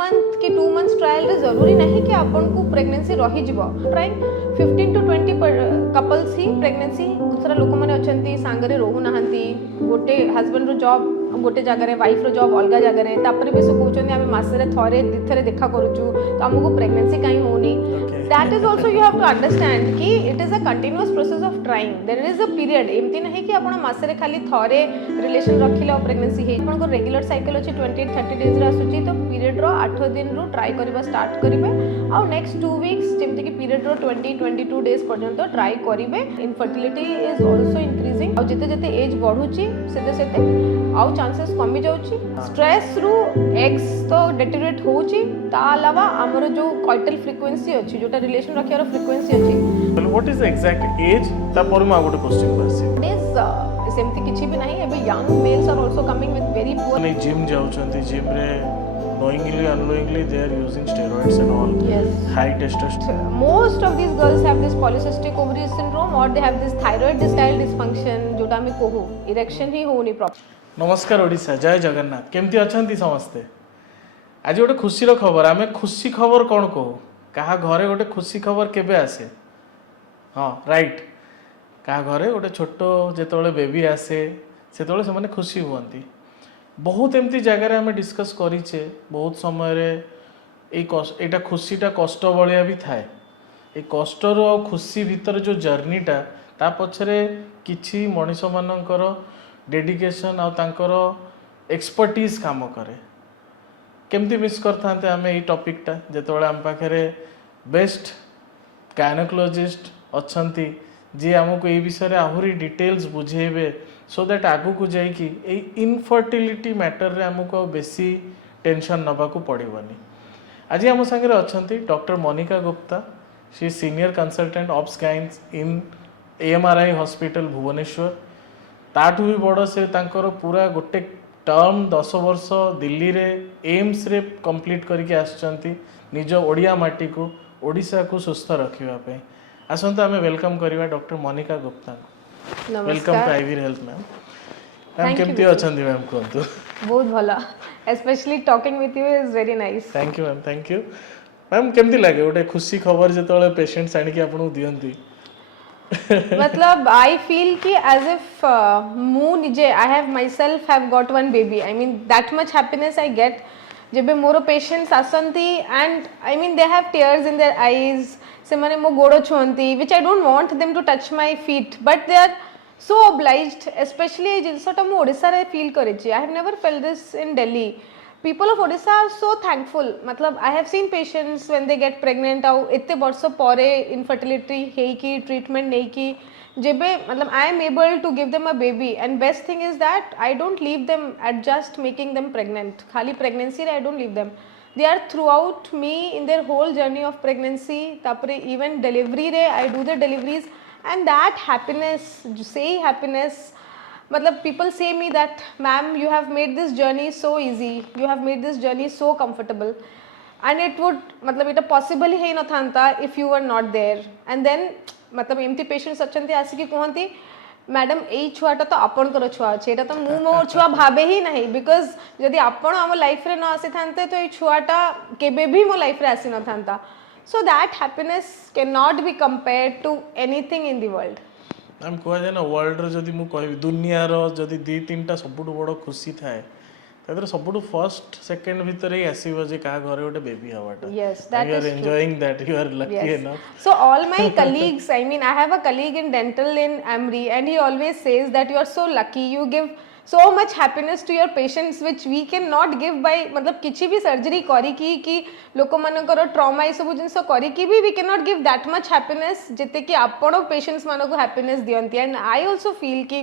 Month कि 2 months trial रे जरूरी नहीं कि आपन को प्रेगनेंसी रही जीवो ट्राइंग 15 to 20 कपल्स ही प्रेगनेंसी बहुत सारा लोक माने अछंती सांगरे रहू नाहंती गोटे हस्बैंड रो जॉब गोटे जगह वाइफ रो जॉब अलग जगह तापर भी से कहउछन हम मासरे थरे दिथरे देखा करूछु तो हमको प्रेगनेंसी काई होनी that is also you have to understand कि it is a continuous process of trying there is a period एमती नहीं कि आपण मासरे खाली थरे रिलेशन रखिले और प्रेगनेंसी हे आपण को रेगुलर साइकिल अछि 28-30 डेज रे आसुची तो पीरियड रो 8 दिन रो ट्राई करबा स्टार्ट करिवे और नेक्स्ट 2 वीक्स जेमती कि पीरियड रो 20-22 डेज पर्यंत ट्राई करिवे इनफर्टिलिटी इज आल्सो इंक्रीजिंग और जते जते एज बढ़ुची सेते सेते आउ चांसेस कमी जाउची स्ट्रेस रु एग्स तो डेटेरिएट होउची ता अलावा हमर जो कॉइटल फ्रीक्वेंसी अछि जोटा रिलेशन रखियार फ्रीक्वेंसी अछि what is the exact as ता पर मा गोटे क्वेश्चन करसी इज सेमती किछि भी नहीं एबे young males are also coming with very poor नहीं जिम जाउछंती जिम रे knowingly unknowingly they are using steroids and all high testosterone most of these girls have this polycystic ovary syndrome or they have this thyroid dysfunction जोटा में कहू erection ही होनी problem नमस्कार ओडिशा जय जगन्नाथ केमती अछंती समस्ते आज गोटे खुशी खबर आम खुशी खबर कौन कहू क्या घरे गोटे खुशी खबर केबे आसे हाँ राइट क्या घरे गोटे छोट जो बेबी आसे से खुशी हुआ बहुत एमती जगह आम डिस्कस करीचे बहुत समय एटा खुशीटा कष्ट भाया भी थाए ये कष्टर और खुशी भितर जो जर्नीटा ता पछरे किछि मनीष मानकर डेडिकेशन आउ तांकर एक्सपर्टीज काम करे केमती मिस करते आम ये टॉपिकटा जेतोले आम पाखरे बेस्ट गायनोकोलॉजिस्ट अच्छंती जी आमको ये विषय आहुरी डिटेल्स बुझेबे सो दैट आगु को जाइकी इनफर्टिलिटी मैटर रे आमको बेसी टेंशन नबाकू पड़ोनी आज आम सागर अच्छा doctor Monika Gupta she senior consultant of gynaes in AMRI hospital Bhubaneswar ताठू भी बड़ से तांकर पूरा गोटे टर्म 10 वर्ष दिल्ली रे एम्स रे कंप्लीट करके आसचंती निज ओडिया माटी को ओडिशा को सुस्थ रखिबा आसंता आम वेलकम करवा doctor Monika Gupta welcome to IV health ma'am ma'am केमती अछंती मैम कोंतु बहुत भला specially talking with you is very nice thank you ma'am thank you ma'am केमती लागे गोटे खुशी खबर जेतोले पेशेंट्स आनी कि आपन दियंती मतलब आई फील कि एज इफ मु निजे I have myself have got one baby I mean that much happiness I get जब मोर पेशेंट्स आसंती and I mean they have tears in their eyes से माने मो गोड़ छुअंती which I don't want them to touch my feet but they are so obliged especially ए जिनसटा मु ओडिसा रे फील करे छी I have never felt this in Delhi people of Odisha are so thankful मतलब I have seen patients when they get pregnant आउ इतने वर्ष परे infertility है कि treatment नहीं कि जेबे मतलब I am able to give them a baby and best thing is that I don't leave them at just making them pregnant खाली pregnancy रे I don't leave them they are throughout me in their whole journey of pregnancy तापरे even delivery रे I do the deliveries and that happiness say happiness मतलब people say me that ma'am you have made this journey so easy you have made this journey so comfortable and it would मतलब इटा possible ही न थांता if you were not there and then मतलब एमती patients अछंती आसी कि कहंती madam एई छुआटा तो आपन कर छुआ अछि एटा तो मु मोर छुआ भाबे ही नहीं बिकॉज यदि आपन हम लाइफ रे न आसी थांते तो एई छुआटा केबे भी मो लाइफ रे आसी न थांता so that happiness cannot be compared to anything in the world हम कह जाए ना वर्ल्ड रो जदी मु कहबी दुनिया रो जदी 2-3टा सबुठु बड़ खुशी थाए तदर सबुठु फर्स्ट सेकंड भीतर ही आसीबो जे का घरे गोटे baby हवाटा yes that you are is enjoying true. That you are lucky yes. enough so all my colleagues I mean I have a colleague in dental in Amri and he always says that you are so lucky you give so much happiness to your patients which we cannot give by मतलब किछि भी surgery करी कि लोक मानकर trauma ए सब जिंस करी कि भी we cannot give that much happiness जते कि आपण पेशेंट्स मानको हैप्पीनेस दियंती एंड आई आल्सो फील कि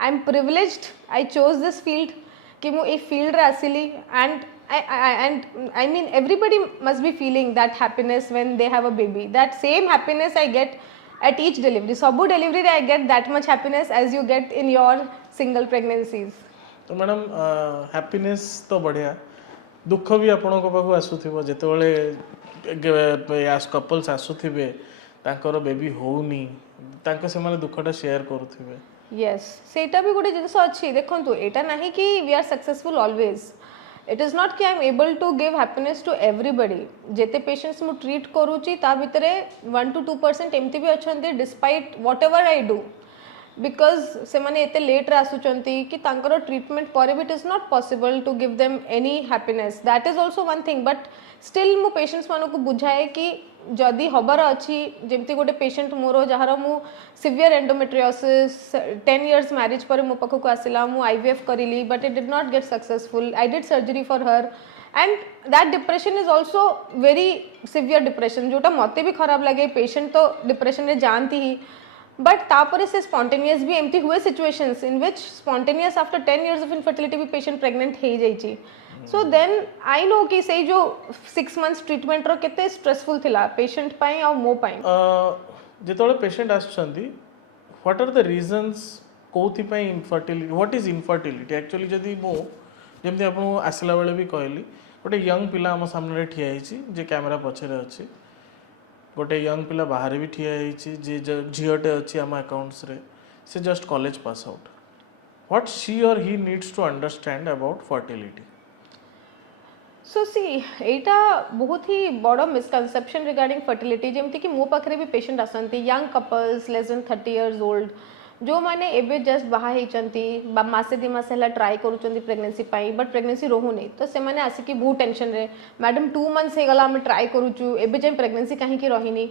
I am privileged I chose this field कि मु ए फील्ड रे आसिली and I mean everybody must be feeling that happiness when they have a baby that same happiness I get at each delivery सब delivery I get that much happiness as you get in your single pregnancies तो madam happiness तो बढ़िया दुख भी आपण को पाखु आसुथिबो जेतेबेले couples आसुथिबे तांकर baby होउनी तांको से माने दुखटा शेयर करूथिबे यस सेटा भी गोटे जिंस अछि देखंतु एटा नाही कि we are successful always it is not कि I am able to give happiness to everybody जेते पेशेंट्स मु ट्रीट करूची ता भितरे 1 to 2% एमती भी अच्छे despite whatever I do because से माने एते लेट रे आसुचंती कि तांकर ट्रीटमेंट पर भी it is not possible to give them any happiness that is also one thing but still मु पेशेंट्स मानक बुझाए कि जदि हबार अच्छी जमती गोटे पेशेंट मोर जार मु सिवियर एंडोमेट्रियोसिस 10 years मैरिज पर मो पाखक आसला मु IVF करी but it did not get successful I did surgery for her and that depression is also very severe depression जोटा मते भी खराब लगे पेशेंट तो डिप्रेशन में जानती ही बट तापर से स्पॉन्टेनियस भी एमती हुए situations in which spontaneous after 10 years of infertility भी पेशेंट प्रेग्नेंट हो जाइए सो देन आई नो कि से जो 6 months ट्रीटमेंट रो केते स्ट्रेसफुल थिला पेशेंट पाई और मो पाई जेतोले पेशेंट आछंती व्हाट आर द रीजंस कोथि पई infertility what is infertility actually जदी मो जेमती आपन आसला बेले भी कहली गोटे यंग पिला हम सामने ठिया होइछि जे कैमरा पछरे अछि गोटे यंग पिला बाहर भी ठिया होइछि जे झियोटे अछि हम अकाउंट्स रे से just college pass out what she or he needs to understand about fertility so सी एटा बहुत ही बड़ मिसकनसेप्शन रिगार्डिंग फर्टिलिटी जमती कि मो पाखरे भी पेशेंट आसंती young couples less than 30 years old जो माने एबे जस्ट बाहा होइचंती मासे 2 मास हला ट्राई करूचंती प्रेगनेंसी पाई बट प्रेगनेंसी रोहुनी तो से माने आसी कि बहुत टेंशन रे मैडम 2 months हे गला हम ट्राई करूचु एबे जे प्रेगनेंसी काहे कि रहिनी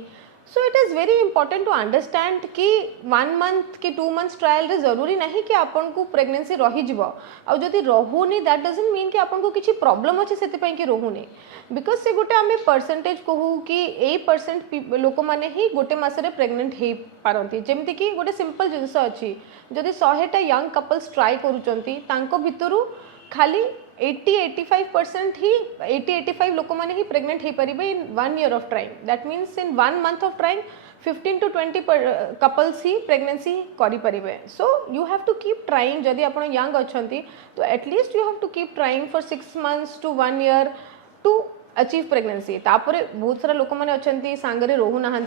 so it is very important to understand कि 1 month कि 2 months ट्रायल रे जरूरी नहीं कि आपन को प्रेगनेंसी रही जिवो आ जदी रहुनी दैट डजंट मीन कि आपन को किछि प्रॉब्लम अछि सेति पई कि रहुनी बिकॉज से गोटे आम परसेंटेज कहू कि 8% लोक मैंने ही गोटे मसरे प्रेग्नेंट हो पारती जमती कि गोटे सिंपल जिनस अच्छी जदि 100टा यंग कपल्स ट्राई करूँ भितर खाली 80-85% ही 80-85 लोक मैंने ही प्रेग्नेंट हो पारे in 1 year of trying that means in 1 month of trying 15 to 20 couples ही प्रेगनेंसी करें so you have to keep trying जदि आप यंग अच्छा तो at least you have to keep trying for 6 months to 1 year to achieve pregnancy तापरे बहुत सारा लोक मैंने अच्छा सांगरे रोना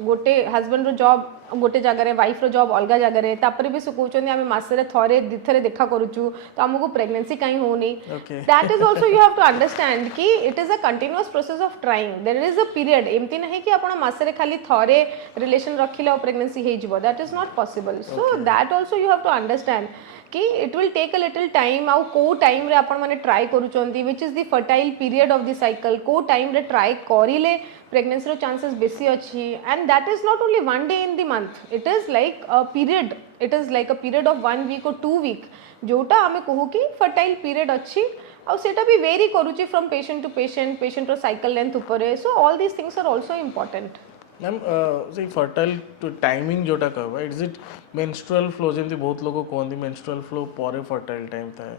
गोटे हजबैंड रो जॉब गोटे जगह वाइफ रो जॉब अलग जगह तापरे भी कहते आम मसरे थरे दिथरे देखा करूचु तो आमको प्रेगनेंसी कहीं होनी that is also you have to understand कि it is a continuous process of trying there is a period एमती नहीं कि आप मसरे खाली थरे रिलेशन रखिले और प्रेगनेंसी हो that is not possible so that also you have to understand कि it will take a little time आउ को टाइम रे आपण माने ट्राई करूचंती which is the fertile period of the cycle को टाइम रे ट्राई करिले प्रेगनेंसी रो चांसेस बेसी अच्छी and that is not only 1 day in the month it is like a period it is like a period of 1 week और 2 week जोटा आमे कहू कि फर्टाइल पीरियड अच्छी आउ सेटा भी वेरी करूची फ्रॉम पेशेंट टू पेशेंट रो साइकिल लेंथ ऊपर so all these things are also important ma'am से फर्टाइल टू टाइमिंग जोटा कहबा इज इट मेंस्ट्रुअल फ्लो जेमती बहुत लोग कहते मेंस्ट्रुअल फ्लो पर फर्टाइल टाइम था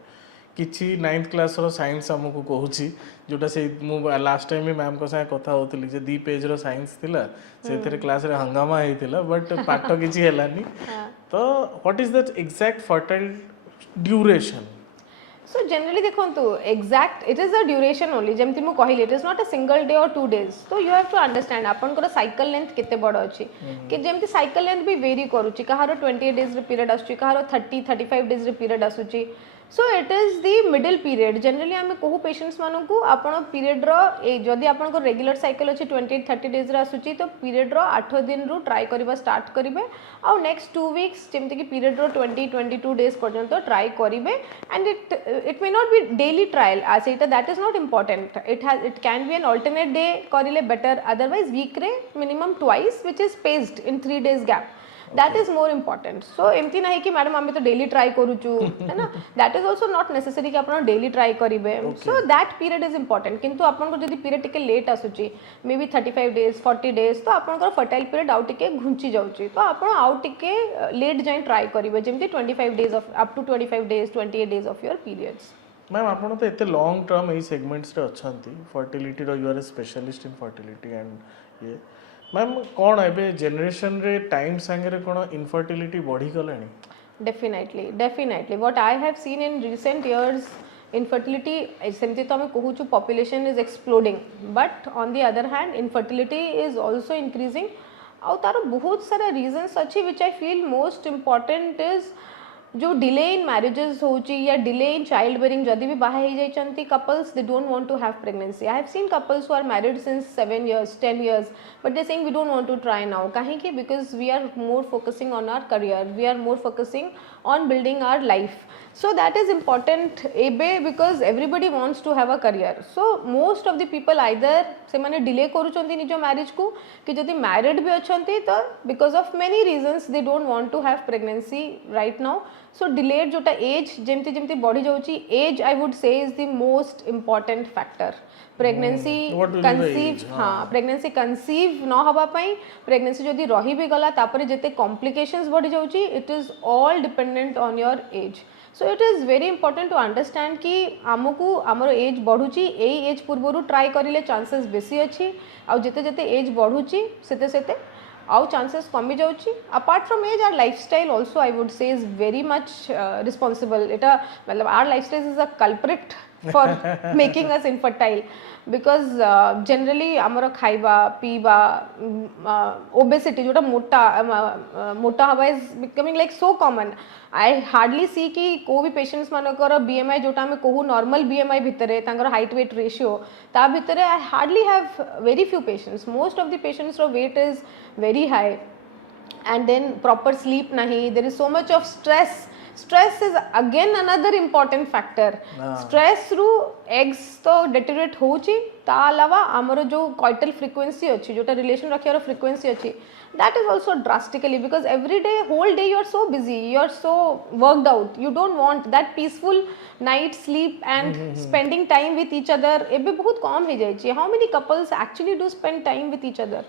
किछि 9th क्लास रो साइंस हमको कहूची जोटा से मु लास्ट टाइम भी मैम को साथ कथा होतली जे 2 पेज रो साइंस थिला सेथरे क्लास रे हंगामा हेतिला बट पाठ किछि हेलानी तो what is that exact fertile duration so generally देखो exact it is a duration only जमती मु कहली it is not a single day or 2 days तो यू हैव टू अंडरस्टैंड आपनकर साइकिल लेंथ केते बड़ अछि कि जमती साइकिल लेंथ भी वेरी करूची कहारो 28 days रे पीरियड आसुची कहारो 30-35 days रे पीरियड आसुची सो it is the middle period generally आम कहू पेशेंट्स मानक आपण पीरियड रो जदि आपन रेगुलर साइकिल अच्छी 28-30 days रे आसुची तो पीरियड रो 8 दिन रु ट्राई करबा स्टार्ट करिवे आ नेक्स्ट 2 weeks जेमती कि पीरियड रो 20-22 days पर्यंत ट्राई करिवे and it may not be daily trial आज एटा that is not important it can be an alternate day करिले बेटर अदरवाइज वीक रे minimum twice which is spaced in 3 days gap that is more important so एमती नहीं कि madam आम तो daily try करूचु है ना that is also not necessary कि आप डेली ट्राई करेंगे so that period is important किंतु आपन को जदि पीरियड टिके लेट आसुची मे बी 35 days 40 days तो आपन फर्टाइल पीरियड आउ टिके घुंची जाउची तो आप आउ टिके लेट जाए ट्राई करेंगे जमती 25 days of up to 25 days 28 days of your periods ma'am आपन तो एते लॉन्ग टर्म ए सेगमेंट्स रे अछंती फर्टिलिटी रो you are a specialist in fertility and ये मैम कौन एबे जनरेशन रे टाइम संगे रे कोन इनफर्टिलिटी बढ़ी गलानी definitely what I have seen in recent years infertility सेमती तो हमें कहूँ population is exploding but on the other hand infertility is also increasing आउ तार बहुत सारा रीजन्स अच्छी which I feel most important is जो डिले इन मैरिजेस होची या डिले इन चाइल्ड बेरिंग जदि भी बाहा हो जाइछंती couples they don't want to have pregnancy I have seen couples who are married since 7 years 10 years but they saying we don't want to try now kahin ki because we are more focusing on our career we are more focusing on building our life so that is important ebe because everybody wants to have a career so most of the people either se mane delay karuchanti nijo marriage ku ki jodi married bi achanti to because of many reasons they don't want to have pregnancy right now so delayed jota age jemti jemti body jauchi age I would say is the most important factor pregnancy What will be the conceive age? हाँ pregnancy conceive न हवा पाई pregnancy जदि रही भी गला तापरे जेते complications बढ़ी जाउची it is all dependent on your age so it is very important to understand कि आमको आमर age बढ़ुची एई age पूर्वरु try करिले chances बेसी अछि आ जेते जेते age बढ़ुची सेते सेते आउ chances कमी जाउची apart from age our lifestyle also I would say is very much responsible एटा मतलब our lifestyle is a culprit for making us infertile because generally आमर खाइबा पीबा obesity जोटा मोटा हवा is becoming like so common I hardly see कि को भी patients मानकर BMI जोटा हमें कहू normal BMI भितरे तांकर height weight ratio ता भितरे I hardly have very few patients most of the patients row weight is very high and then proper sleep nahi there is so much of stress is again another important factor stress रू eggs तो deteriorate होची ता अलावा आमर जो coital frequency अछि जोटा relation रखियार frequency अछि that is also drastically because every day whole day you are so busy you are so worked out you don't want that peaceful night sleep and spending time with each other एबे बहुत कम हो जाय छी how many couples actually do spend time with each other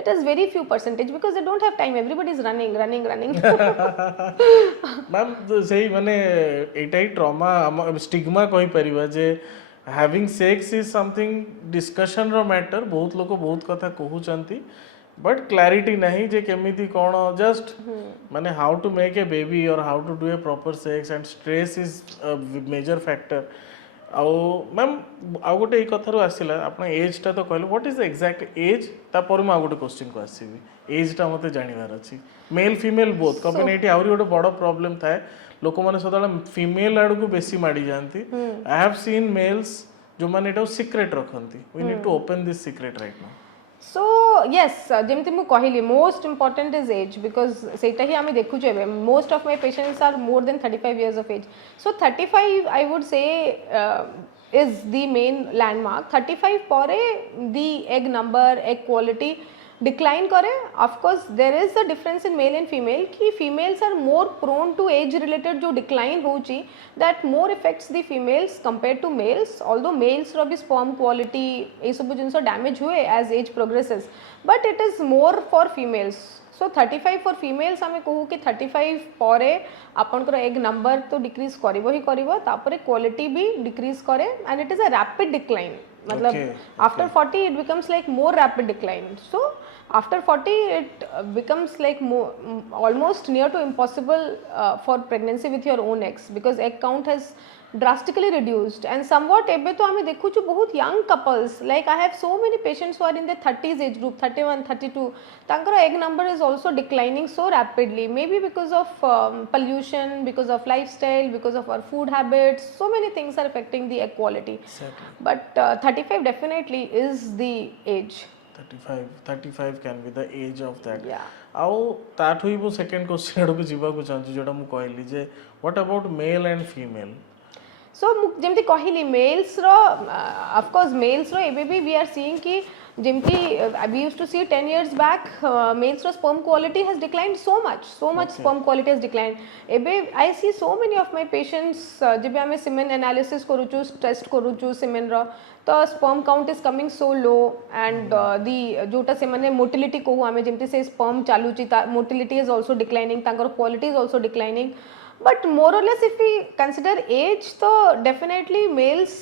it is very few percentage because they don't have time everybody is running ma'am सही माने एटा ही trauma stigma कहि परिबा जे having sex is something discussion रो matter बहुत लोग बहुत कथा कहउचंती बट क्लैरिटी नहीं जे केमिति कोन जस्ट माने how to make a baby और how to do a proper sex and stress is a major factor आउ मैम आउ गोटे ये कथार आसला आप एज टा तो कहले what is the exact age तापर मैं गोटे क्वेश्चन को आसबि एज टा मते जानिबार अछि मेल फीमेल बोथ कभी नहीं आउरी गोटे बड़ प्रॉब्लम थाए लोक मैंने सदा फीमेल आड़ को बेसी माड़ी जाती आई हैव सीन मेल्स जो मैंने एटा सीक्रेट रखती we need to open this secret right now so yes जेमती मु कहली most important is age because सेटा ही आमे देखु जेबे most of my patients are more than 35 years of age so 35 I would say is the main landmark 35 परे the egg number egg quality decline करे of course there is a difference in male and female कि females are more prone to age related जो decline होची that more affects the females compared to males although males रो भी sperm quality ये सब जिनसो damage हुए as age progresses but it is more for females so 35 for females हमें कहू कि 35 परे आपनकर egg number तो decrease करिवो ही करिवो तापरे quality भी decrease करे and it is a rapid decline मतलब after 40 it becomes like more rapid decline so after 40 it becomes like more, almost near to impossible for pregnancy with your own eggs because egg count has drastically reduced and somewhat ebe to ame dekhu chu bahut young couples like I have so many patients who are in their 30s age group 31 32 tankara egg number is also declining so rapidly maybe because of pollution because of lifestyle because of our food habits so many things are affecting the egg quality exactly. But 35 definitely is the age 35 can be the age of that yeah आउ ताठु ही वो second question आड़ को जीवा को चाहूँ जोटा मु कहली जे what about male and female so जेमती कहली मेल्स रो ऑफ कोर्स मेल्स रो एबे भी वी आर सीइंग कि जेमती we used to see 10 years back males रो sperm quality has declined so much sperm quality has declined एबे I see so many of my patients जेबे हमें semen analysis करूचु टेस्ट करूचु semen रो तो sperm count is coming so low and the जोटा से माने motility को हमें जेमती से sperm चालुची motility is also declining तांकर quality is also declining but more or less if we consider age तो definitely males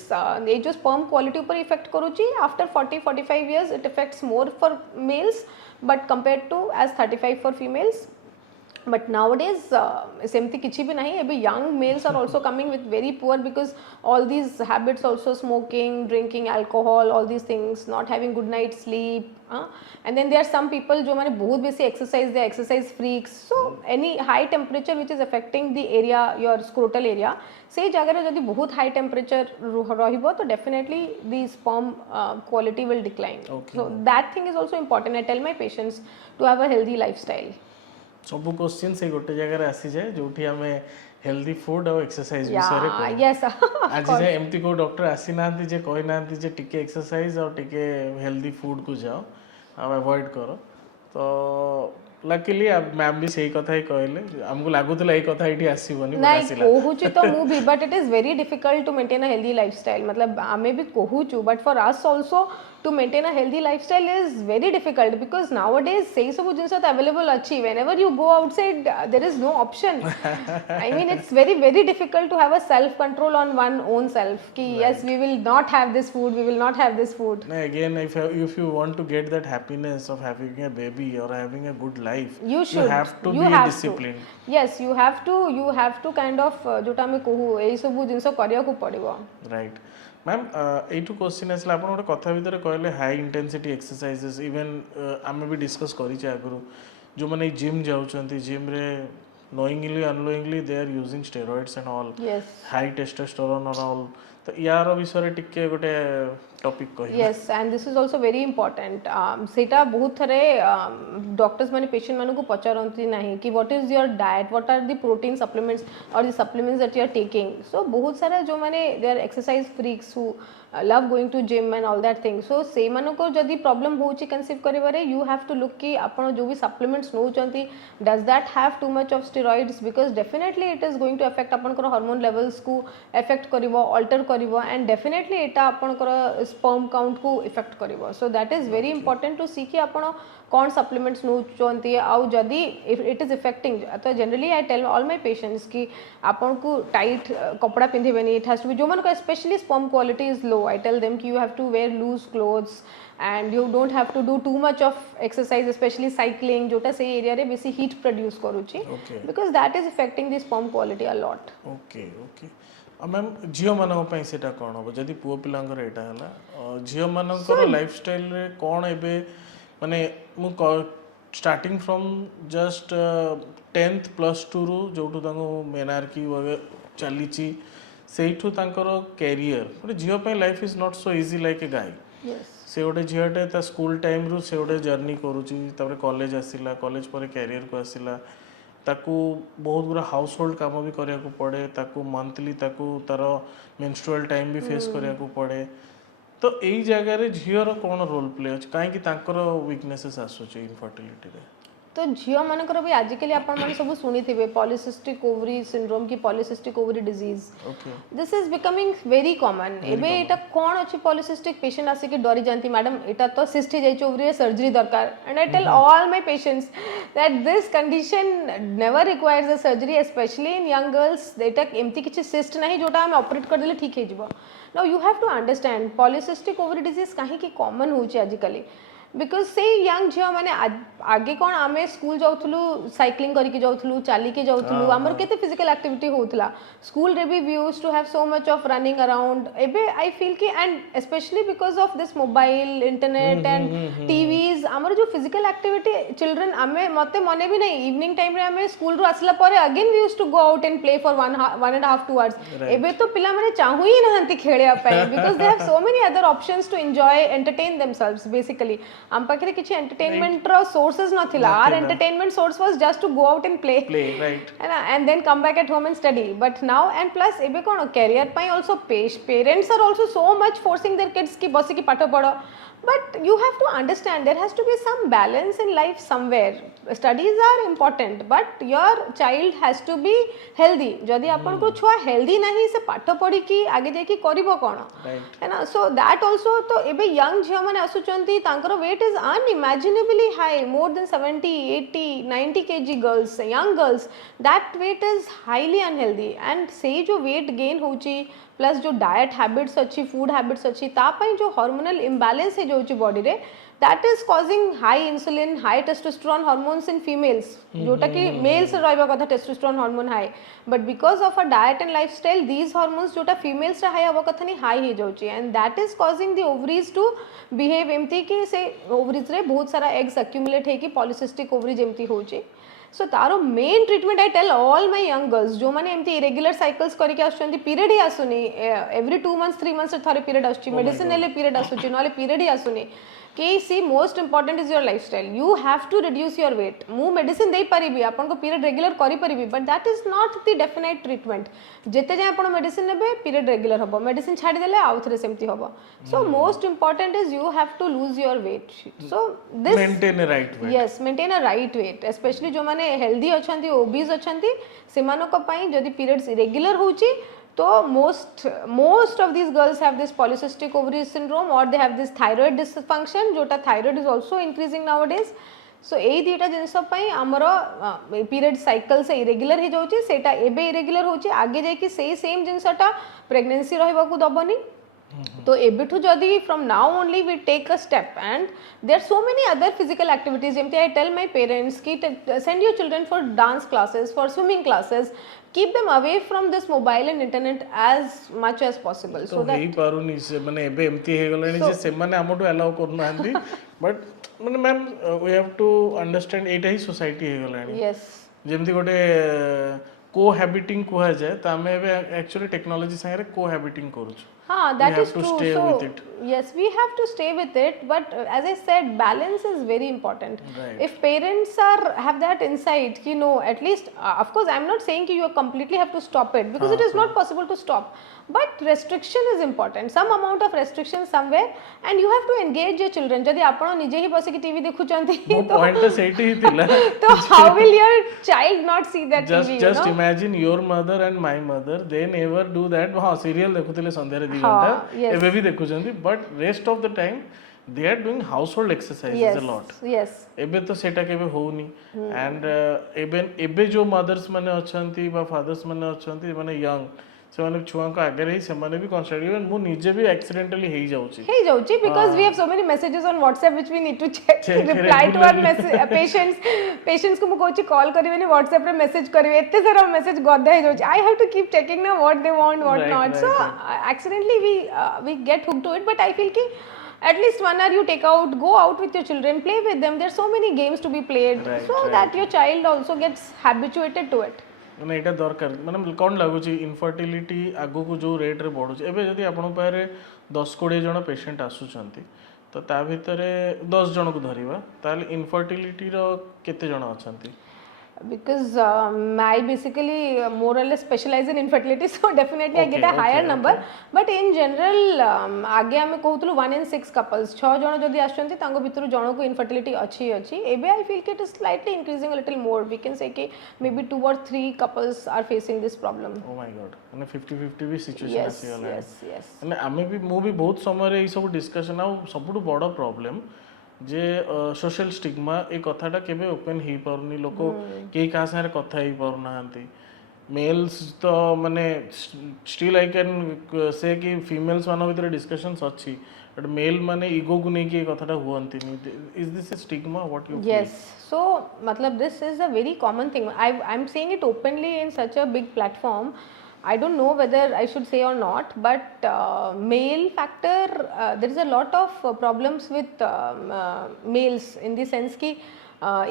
age of sperm quality ऊपर effect करूची after 40-45 years it affects more for males but compared to as 35 for females but nowadays semti kichi bhi nahi abhi young males are also coming with very poor because all these habits also smoking, drinking alcohol, all these things, not having good night sleep, and then there are some people jo mane bahut besi exercise, they are exercise freaks, so any high temperature which is affecting the area, your scrotal area, से जगह रे जदि बहुत high temperature रहिबो तो definitely the sperm quality will decline, so that thing is also important. I tell my patients to have a healthy lifestyle. सब question से गोटे जगह आसी जाए जोठी आमे हेल्दी फूड और एक्सरसाइज विषय रे यस आज जे एमती को डॉक्टर आसी ना जे कहि ना जे टिके एक्सरसाइज और टिके हेल्दी फूड को जाओ आ अवॉइड करो. तो लकीली मैम भी सही कथा ही कहले, हमको लागुतला एई कथा एठी आसीबोनी बट आसीला कहूची तो मु भी, but it is very difficult to maintain a healthy lifestyle. मतलब आमे भी कहूचु but for us also to maintain a healthy lifestyle is very difficult because nowadays say sabu jinsa to available achi, whenever you go outside there is no option. I mean it's very difficult to have a self control on one own self ki yes we will not have this food, we will not have this food. Again, if you want to get that happiness of having a baby or having a good life, you have to be disciplined. Yes, you have to kind of jota ame kohu ei sabu jinsa kariya ku padibo. Right. Ma'am एटू question आसला आप गोटे कथा भितर कहले high intensity exercises even आम भी discuss करें आगु जो मैंने जिम जाऊँच जिम रे knowingly unknowingly they are using steroids and all, yes, high testosterone and all. तो यार विषय टिके गोटे टॉपिक कहि. yes, and this is also very important. सेटा बहुत थरे डॉक्टर्स माने पेशेंट माने को पचारंती नहीं कि what is your diet, what are the protein supplements or the supplements that you are taking. So बहुत सारा जो माने they are exercise freaks who love going to gym and all that thing. So से मानो को जदि problem होची conceive करिबारे you have to look कि आपण जो भी supplements नौचंती does that have too much of steroids, because definitely it is going to affect आपण को hormone levels को affect करिवो, alter करिवो, and definitely एटा आपण को sperm count को effect करिवो. So that is very important to see कि आपण कौन supplements नौचंती आउ जदि इट इज इफेक्टिंग. तो generally I tell all my patients कि आपण को टाइट कपड़ा पिंधिबेनी, इट हैज टू बी जो मन को specially sperm quality is low, I tell them कि you have to wear loose clothes and you don't have to do too much of exercise, especially cycling जोटा से area रे बेसी heat produce करूची, because that is affecting the sperm quality a lot. Okay ma'am झील मान सेटा कौन हम जदि पुओ पिलांकर एटा हला झील मानकर लाइफस्टाइल रे कौन एबे माने मु स्टार्टिंग फ्रॉम जस्ट 10th +2 रु जोटू तांको मेनार्की वगैरह चलीची सेठू तांकर कैरियर गोटे झील पे life is not so easy like a guy. से गोटे झीलटे ता स्कूल टाइम रु से गोटे जर्नी करूची, तापर कॉलेज आसिला, कॉलेज पर कैरियर को आसिला, ताकू बहुत गुरा हाउस होल्ड काम भी करिया को पड़े, ताकू मंथली ताकू तार मेंस्ट्रुअल टाइम भी फेस करिया को पड़े. तो एई जगह रे झीयर कोन रोल प्ले अछि काहे कि तांकर वीकनेसेस आसुची इनफर्टिलिटी रे. तो झील मानकर भी आजिकली आपण माने सब सुनी थिबे पॉलिसिस्टिक ओवरी सिंड्रोम की polycystic ovary disease. This is becoming very common. एबे एटा कोन अछि पॉलिसिस्टिक पेशेंट आसी के डरी जानती मैडम एटा तो सिस्ट ही जाइछ ओवरी सर्जरी दरकार, and I tell all my patients that this condition never requires a surgery, specially in young girls. एटा एम्ति किछि सिस्ट नाही जोटा हम ऑपरेट कर देले ठीक हे जिवो. Now you have to understand polycystic ovary disease काहे कि कॉमन होछि आजिकली, बिकज से यंग झील मैंने आगे कौन आम स्कूल जाऊँ साइक्लिंग करके जाऊँ चलिके जाऊँ आमर केते फिजिकल एक्टिविटी होता स्कूल रे भी we used to have so much of running around. एबे आई फील कि and specially because of this mobile internet and TVs आमर जो फिजिकल एक्टिविटी चिल्ड्रन आमे मते मने भी नहीं इवनिंग टाइम रे आमे स्कूल रू आसला परे again we used to go out and play for 1.5 2 hours. एबे तो पिला माने चाहू ही नहंती खेलिया पाए because they have so many other options to enjoy entertain themselves. Basically आम पाखे किसी एंटरटेनमेंट रो सोर्सेस नथिला. Our entertainment source was just to go out and play है ना, and then come back at home and study. But now and plus एबे कोन career पई also parents are also so much forcing their kids की बसी की पाठ पढ़ो. But you have to understand there has to be some balance in life somewhere. Studies are important but your child has to be healthy. जदि आपन को छुआ healthy नहीं से पाठ पढ़ी की आगे जाके करिवो कोन है ना. So that also तो एबे young झियो माने असुचंती तांकर weight is unimaginably high, more than 70 80 90 kg girls, young girls, that weight is highly unhealthy. And से जो weight gain होची प्लस जो डाइट हैबिट्स अच्छी फूड हैबिट्स अच्छी तापाई जो हार्मोनल इम्बैलेंस है जो बॉडी रे that is causing high insulin high testosterone hormones in females जोटा कि मेल्स रहबा कथा testosterone hormone high but because of a diet and lifestyle these hormones जोटा females रे high हवा कथा नहीं high ही जाउची and that is causing the ovaries to behave एमती कि से ovaries रे बहुत सारा eggs accumulate है कि polycystic ovaries एमती होची सो तारो main treatment I tell all my young girls जो माने एमती इरेगुलर साइकल्स करके आसुचंती पीरियड ही आसुनी एवरी 2 मंथ्स 3 मंथ्स थरे पीरियड आसुची मेडिसिन नेले पीरियड आसुची नले पीरियड ही आसुनी कि see most important is your lifestyle you have to reduce your weight मु मेडिसिन दे परिबी आपन को पीरियड रेगुलर करि परिबी but that is not the definite treatment जेते जाय आपन मेडिसिन नेबे पीरियड रेगुलर हबो मेडिसिन छाडी देले आउ थरे सेमती हबो so most important is you have to lose your weight so this maintain a right weight yes maintain a right weight specially जो माने हेल्दी अछंती ओबीज अछंती सेमानो को पई जदी पीरियड्स इरेगुलर होची तो most of these girls have this polycystic ovary syndrome or they have this thyroid dysfunction जोटा thyroid is also increasing nowadays so एई दीटा जिनस पई हमरो पीरियड साइकिल से इरेगुलर ही जाउची सेटा एबे इरेगुलर होची आगे जाई कि सेही सेम जिनसटा प्रेगनेंसी रहबा को दबनी तो एबिठु जदी from now only we take a step and there are so many other physical activities जेमती आई टेल माय पेरेंट्स की send your children for dance classes for swimming classes keep them away from this mobile and internet as much as possible so that हेई पारुनी से माने एबे एमती हे गलानी जे से माने हमटु allow करना हंदी बट माने ma'am we have to understand एटा ही सोसाइटी हे गलानी यस जेमती गोटे कोहैबिटिंग कुहा जाए त हमें एबे एक्चुअली टेक्नोलॉजी संगे कोहैबिटिंग करूछु हाँ that is true stay so with it. yes we have to stay with it but as I said balance is very important right. if parents are have that insight you know at least of course I'm not saying you completely have to stop it because it is not possible to stop but restriction is important some amount of restriction somewhere and you have to engage your children जदि आपण निजे ही बसे की TV देखुचंती तो point सेठी ही थिला तो how will your child not see that just TV just imagine your mother and my mother they never do that हां serial देखुतिले संध्या रे 2 घंटा एबे भी देखुचंती but rest of the time they are doing household exercises a lot yes एबे तो सेटा केबे होउनी and एबे जो मदर्स माने अछंती बा फादर्स माने अछंती माने यंग से माने छुआ को आगे रही से माने भी कॉन्स्टेंटली इवन मु निजे भी एक्सीडेंटली हेई जाउची because we have so many messages on WhatsApp which we need to check reply to our patients को मु कोची कॉल करिवेनी WhatsApp रे मैसेज करिवे एते सारा मैसेज गदा हे जाउची I have to keep checking now what they want what right, not right, so right. accidentally we get hooked to it but I feel ki at least 1 hour you take out go out with your children play with them there are so many games to be played right, so right. that your child also gets habituated to it माने एटा दरकार माने कोन लागुची infertility आगो को जो rate रे बढ़ु एबे जदी आपण पारे 10 20 जण पेशेंट आसुचंती तो ता भितरे 10 जण को धरिबा ताले इनफर्टिलिटी रो केते जण अछंती because I basically more or less specialize in infertility so definitely I get a higher number but in general आगे हमें कहउतलु 1 in 6 couples 6 जण जदी आछंती तांगो भितरु जण को infertility अछि एबे I feel that it is slightly increasing a little more we can say कि maybe 2 or 3 couples are facing this problem oh my god माने 50-50 भी सिचुएशन आसी गला yes माने हमें भी मु भी बहुत समय रे ई सब डिस्कशन आ सबटु बड़ प्रॉब्लम जे सोशल स्टिग्मा ए कथाटा केबे ओपन ही परनी लोक के का सारे कथा ही परनांती मेल्स तो माने स्टिल आई कैन से कि फीमेल्स मानो भीतर डिस्कशंस अछि बट मेल माने ईगो को नहीं कि कथाटा हुअंती is this a stigma what you yes so matlab this is a very common thing I'm saying it openly in such a big platform I don't know whether I should say or not, but male factor, there is a lot of problems with males in the sense कि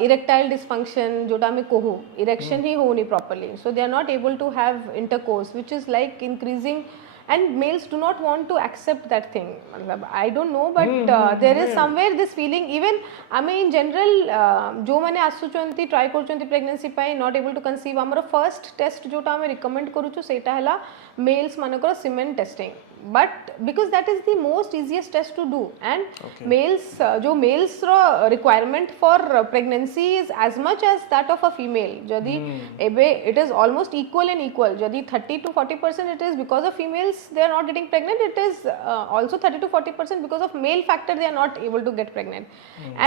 erectile dysfunction जोटा में कहूँ erection ही होनी properly, so they are not able to have intercourse, which is like increasing, and males do not want to accept that thing. I don't know, but there is somewhere this feeling. Even I mean in general, जो मैंने आसुचंती try करूचंती pregnancy pi not able to conceive, हमारा first test जोटा हमें recommend करूचु सेटा हला males मानकर semen testing. But because that is the most easiest test to do and males जो males row requirement for pregnancy is as much as that of a female जदि एबे it is almost equal and equal जदि 30 to 40% it is because of females they are not getting pregnant it is also 30 to 40% because of male factor they are not able to get pregnant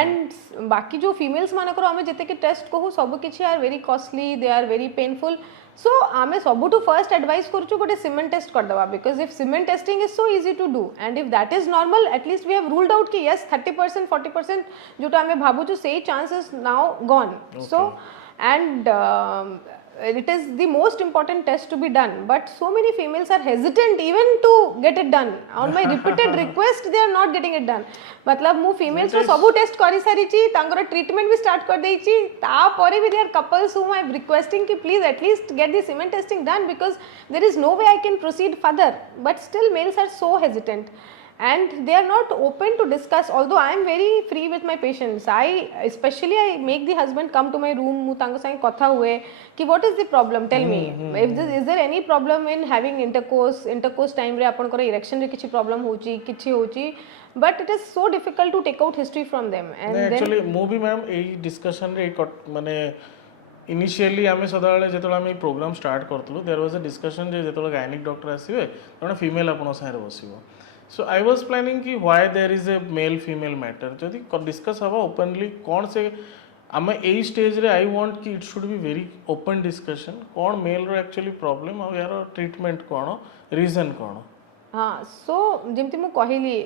and बाकी जो females मानकर हमें जते के test कहू सब किछि are very costly they are very painful सो आमे सबुठु फर्स्ट एडवाइस करूछु गोटे सीमेंट टेस्ट कर दवा because if cement testing is so easy to do and if that is normal at least we have ruled out कि yes 30% 40% जोटा आमे भाबुछु सेही chances now gone so and it is the most important test to be done but so many females are hesitant even to get it done on my repeated request they are not getting it done मतलब मु females रो सबु test करि सारी छी तांकर treatment भी start कर देई छी ता परे भी there are couples whom I am requesting कि please at least get the semen testing done because there is no way I can proceed further but still males are so hesitant and they are not open to discuss although I am very free with my patients I especially I make the husband come to my room mu tang sang katha hue ki what is the problem tell me if this is there any problem in having intercourse time re apan kora erection re kichi problem hochi but it is so difficult to take out history from them and then actually mo bi ma'am ei discussion re mane initially आम सदाबले जो आम programme start करूँ there was a discussion जो gynaec doctor आसवे जड़े female आप बस सो आई वाज प्लानिंग कि why there is a male female matter जदि डिस्कस हवा ओपनली कौन से आम यही स्टेज रे आई वांट कि it should be very open discussion कौन मेल रो एक्चुअली प्रॉब्लम आ यार ट्रीटमेंट कौन रीजन कौन हाँ सो जमती मु कहली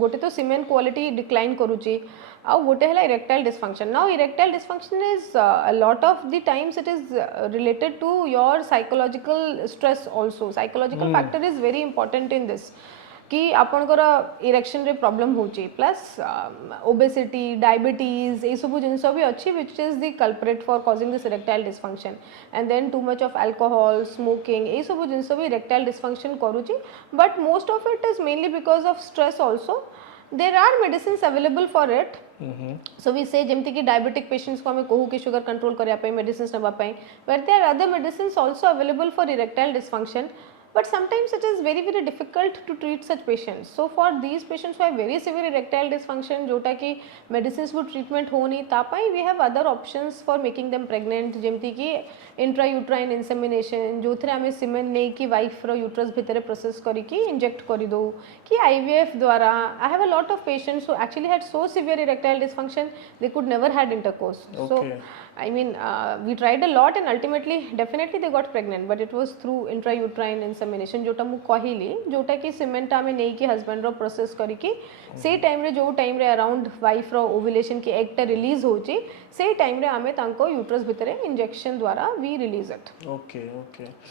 गोटे तो सीमेन क्वालिटी डिक्लाइन करूची आ गोटे है erectile dysfunction now erectile dysfunction is a lot of the times it is related to your psychological stress also psychological factor is very important in this कि आपनकर इरेक्शन रे प्रॉब्लम होची प्लस ओबेसिटी डायबिटीज ये सब जिनस भी अच्छी which is the culprit for causing this erectile dysfunction and then too much of alcohol smoking ये सब जिनस भी इरेक्टाइल डिस्फंक्शन करूची but most of it is mainly because of stress also there are medicines available for it so we say जमती कि diabetic patients को हमें कहूँ कि शुगर कंट्रोल करने मेडिसिन्स नापाई but there are other medicines also available for erectile dysfunction but sometimes it is very difficult to treat such patients so for these patients who have very severe erectile dysfunction jota ki medicines wo treatment honi tapai we have other options for making them pregnant jemti ki intrauterine insemination jo thre ame semen nei ki wife ro uterus bhitere process kari ki inject kari do ki IVF द्वारा I have a lot of patients who actually had so severe erectile dysfunction they could never had intercourse so I mean we tried a lot and ultimately definitely they got pregnant but it was through intrauterine insemination जोटा मु कहली जोटा कि cement आमे नै कि husband रो process करी कि से टाइम रे जो टाइम रे अराउंड वाइफ रो ओव्यूलेशन की एग टा रिलीज होची से टाइम रे आमे तांको यूट्रस भितरे इंजेक्शन द्वारा we release it okay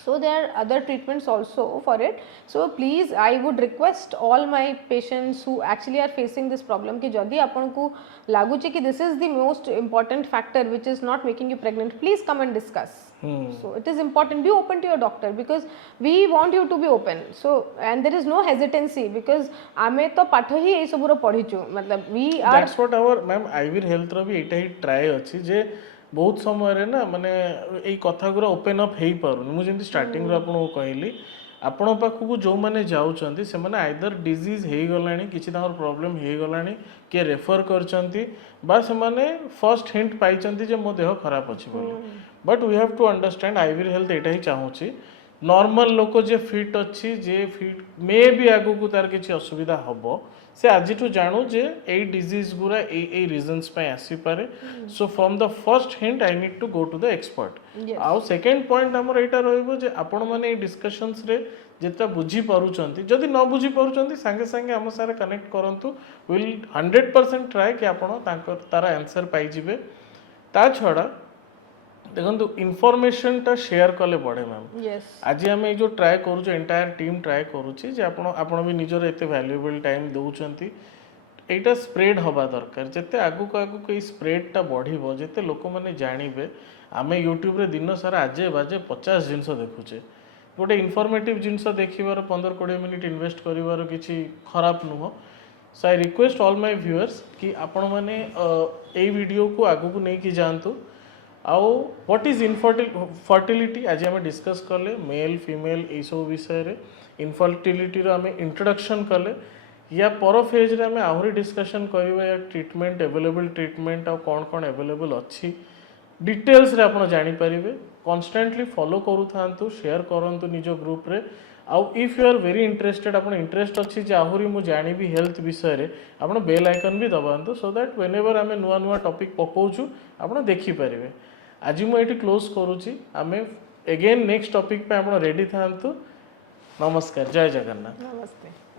so there are other treatments also for it so please I would request all my patients who actually are facing this problem कि जदि आपन को लागु कि this is the most important factor which is not making you pregnant please come and discuss so it is important be open to your doctor because we want you to be open so and there is no hesitancy because आमे तो पाठ ही ए सब रो पढिचु मतलब we are that's what our ma'am आईवीर health रो भी एटा ही try अछि जे बहुत समय रे ना माने एई कथा गुरा ओपन अप हेई पारुनी मु जेंति स्टार्टिंग रो आपन कहली आपण पाखु जो माने जाउचंती से माने आइदर डिजीज हेई गलानी किछि तार प्रॉब्लम हेई गलानी के रेफर करचंती बा से माने फर्स्ट हिंट पाइचंती जे मो देह खराब अछि बोली but we have to understand आईवीर हेल्थ एटा ही चाहूची नॉर्मल लोक जे फिट अच्छी जे फिट मे भी आगु को तार किछि असुविधा हबो से आज जानू जे ए डिजीज गुरा ए रीजंस पे आसी पारे so from the first hint I need to go to the expert आउ सेकंड पॉइंट हमर एटा रहइबो जे आपण माने डिस्कशंस रे जेता बुझी पारुचंती जदि न बुझी पारुचंती संगे संगे हम सारे कनेक्ट करंतु विल 100% ट्राई कि आपण तांकर तारा आंसर पाई जिवे ता छडा देखो इनफॉरमेशन टा शेयर कले बड़े मैम आज आम जो ट्राए करूँ एंटायर टीम ट्राए करुच्ची आपण भी निजर एत वैल्यूएबल टाइम दौरान यहाँ स्प्रेड हवा दरकार जिते आगु आगु स्प्रेडटा बढ़ो जिते लोक मैंने जानवे आम यूट्यूब रे दिन सारा आजे बाजे 50 जिनस देखुचे गोटे इनफॉर्मेटिव जिनस देखिबार 15-20 मिनिट इन्वेस्ट करिवार किछि खराब नुह so I request all my viewers कि आपण माने ए वीडियो को आगु को नहीं कि जानतु आउ व्हाट इज फर्टिलिटी आज आम डिस्कस कले मेल फीमेल ये सब विषय रे इनफर्टिलिटी रो आम इंट्रोडक्शन कले या पर फेज रे आम आहरी डिस्कशन करबा या ट्रीटमेंट अवेलेबल ट्रीटमेंट आ कौन कौन अवेलेबल अच्छी डिटेल्स रे आपण जानि परिबे कॉन्स्टेंटली फॉलो करू थांतु शेयर करंतु निजो ग्रुप रे आउ if you are very interested आपण इंटरेस्ट अच्छी जे आहरी मु जानिबी हेल्थ विषय रे आपण बेल आइकन भी दबांतु सो दैट व्हेनेवर आम नुआ नुआ टॉपिक पकाउछु आपण देखि परिबे आज मुझे क्लोज करुच्ची आम एगेन नेक्स्ट टॉपिक पे आप रेडी था। नमस्कार, जय जगन्नाथ। नमस्ते।